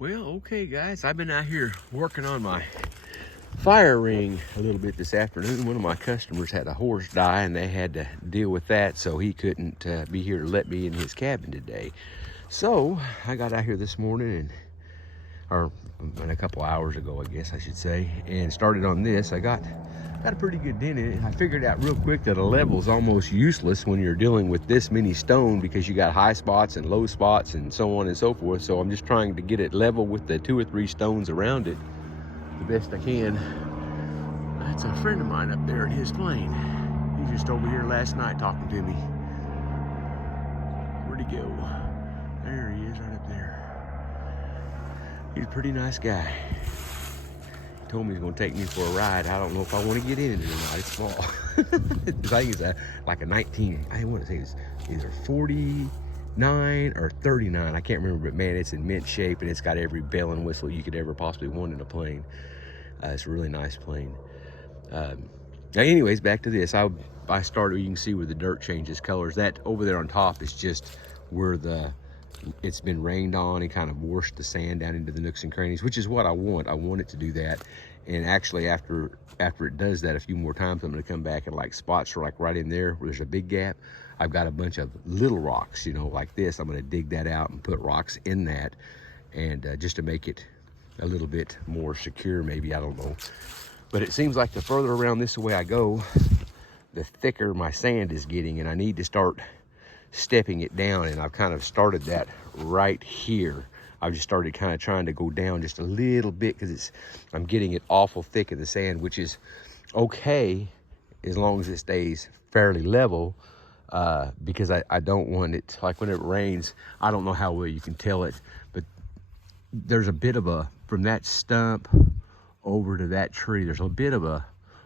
Well, okay, guys, I've been out here working on my fire ring a little bit this afternoon. One of my customers had a horse die and they had to deal with that, so he couldn't be here to let me in his cabin today. So I got out here this morning or a couple hours ago, I guess I should say, and started on this. I got a pretty good dent in it. I figured out real quick that a level is almost useless when you're dealing with this many stone, because you got high spots and low spots and so on and so forth. So I'm just trying to get it level with the 2 or 3 stones around it the best I can. That's a friend of mine up there in his plane. He just over here last night talking to me. Where'd he go? There he is, right up there. He's a pretty nice guy. He told me he's gonna take me for a ride. I don't know if I want to get in it or not. It's small. I think it's like a 19. I want to say it's either 49 or 39. I can't remember, but man, it's in mint shape and it's got every bell and whistle you could ever possibly want in a plane. It's a really nice plane. Now, anyways, back to this. I started. You can see where the dirt changes colors. That over there on top is just where it's been rained on and kind of washed the sand down into the nooks and crannies, which is what I want. I want it to do that. And actually, after it does that a few more times, I'm going to come back and like spots are like right in there where there's a big gap. I've got a bunch of little rocks, like this. I'm going to dig that out and put rocks in that, and just to make it a little bit more secure, maybe. I don't know. But it seems like the further around this way I go, the thicker my sand is getting, and I need to start stepping it down. And I've kind of started that right here. I've just started kind of trying to go down just a little bit, because I'm getting it awful thick in the sand, which is okay as long as it stays fairly level, because I don't want it, like when it rains, I don't know how well you can tell it, but there's a bit of from that stump over to that tree, there's a bit of a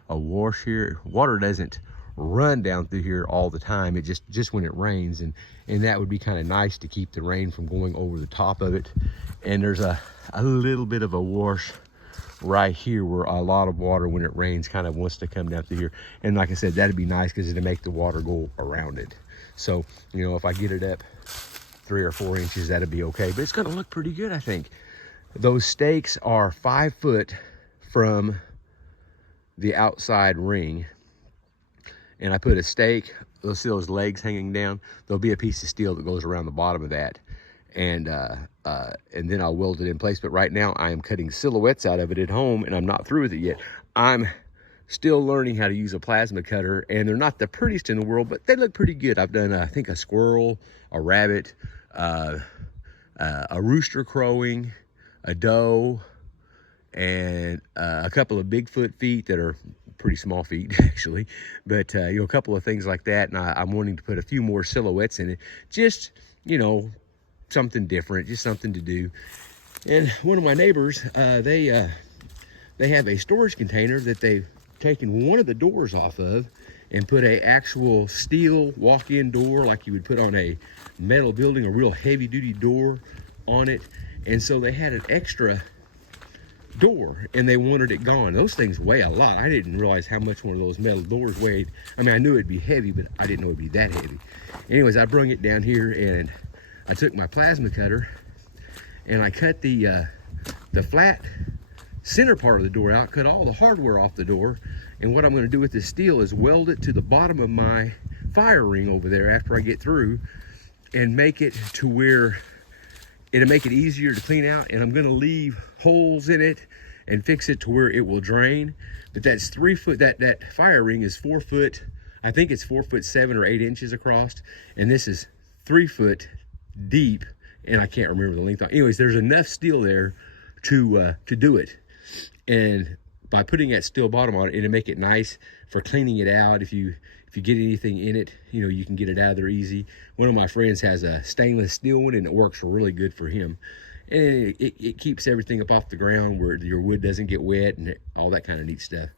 wash here. Water doesn't run down through here all the time. It just when it rains, and that would be kind of nice to keep the rain from going over the top of it. And there's a little bit of a wash right here where a lot of water, when it rains, kind of wants to come down through here. And like I said, that'd be nice because it'd make the water go around it. So, if I get it up 3 or 4 inches, that'd be okay. But it's gonna look pretty good, I think. Those stakes are 5 foot from the outside ring, and I put a stake. You'll see those legs hanging down. There'll be a piece of steel that goes around the bottom of that, and then I'll weld it in place. But right now I am cutting silhouettes out of it at home, and I'm not through with it yet. I'm still learning how to use a plasma cutter, and they're not the prettiest in the world, but they look pretty good. I've done I think a squirrel, a rabbit, a rooster crowing, a doe, and a couple of Bigfoot feet that are pretty small feet actually, but a couple of things like that. And I'm wanting to put a few more silhouettes in it, just something different, just something to do. And one of my neighbors, they have a storage container that they've taken one of the doors off of and put a actual steel walk-in door, like you would put on a metal building, a real heavy-duty door on it. And so they had an extra door and they wanted it gone. Those things weigh a lot. I didn't realize how much one of those metal doors weighed. I mean, I knew it'd be heavy, but I didn't know it'd be that heavy. Anyways, I brung it down here and I took my plasma cutter and I cut the flat center part of the door out, cut all the hardware off the door. And what I'm going to do with this steel is weld it to the bottom of my fire ring over there after I get through, and make it to where it'll make it easier to clean out. And I'm going to leave holes in it and fix it to where it will drain. But that's 3 foot. That fire ring is 4 foot. I think it's 4'7" or 8 inches across, and this is 3 foot deep, and I can't remember the length. Anyways, there's enough steel there to do it. And by putting that steel bottom on it, it'll make it nice for cleaning it out. If you get anything in it, you can get it out of there easy. One of my friends has a stainless steel one, and it works really good for him. And it keeps everything up off the ground where your wood doesn't get wet and all that kind of neat stuff.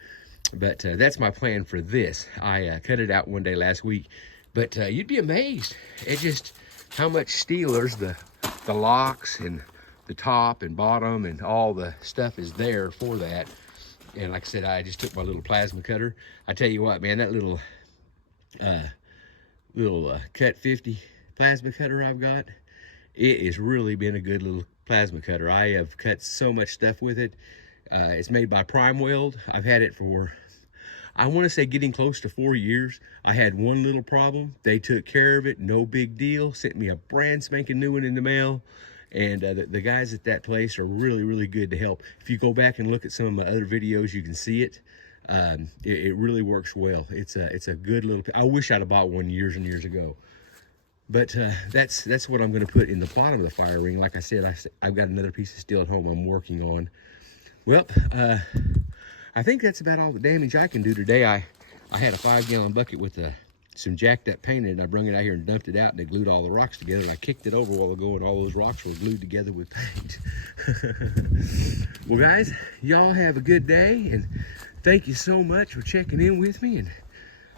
But that's my plan for this. I cut it out one day last week, but you'd be amazed at just how much steel. There's the locks and the top and bottom, and all the stuff is there for that. And like I said, I just took my little plasma cutter. I tell you what, man, that little Cut 50 plasma cutter I've got It has really been a good little plasma cutter. I have cut so much stuff with it. It's made by Prime Weld. I've had it for, I want to say, getting close to 4 years. I had one little problem. They took care of it, no big deal. Sent me a brand spanking new one in the mail. And the guys at that place are really, really good to help. If you go back and look at some of my other videos, you can see it. It really works well. It's a good little, I wish I'd have bought one years and years ago. But that's what I'm going to put in the bottom of the fire ring. Like I said, I've got another piece of steel at home I'm working on. Well, I think that's about all the damage I can do today. I had a 5-gallon bucket with some jacked up paint in it. I brung it out here and dumped it out, and it glued all the rocks together. And I kicked it over a while ago, and all those rocks were glued together with paint. Well, guys, y'all have a good day, and thank you so much for checking in with me. And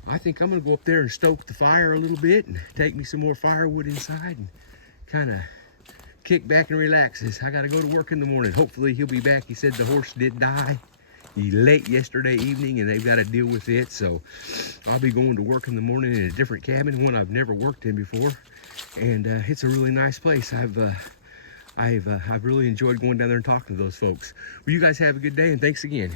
I think I'm gonna go up there and stoke the fire a little bit and take me some more firewood inside and kind of kick back and relax. I gotta go to work in the morning. Hopefully he'll be back. He said the horse did die late yesterday evening, and they've got to deal with it. So I'll be going to work in the morning in a different cabin, one I've never worked in before, and it's a really nice place. I've really enjoyed going down there and talking to those folks. Well, you guys have a good day, and thanks again.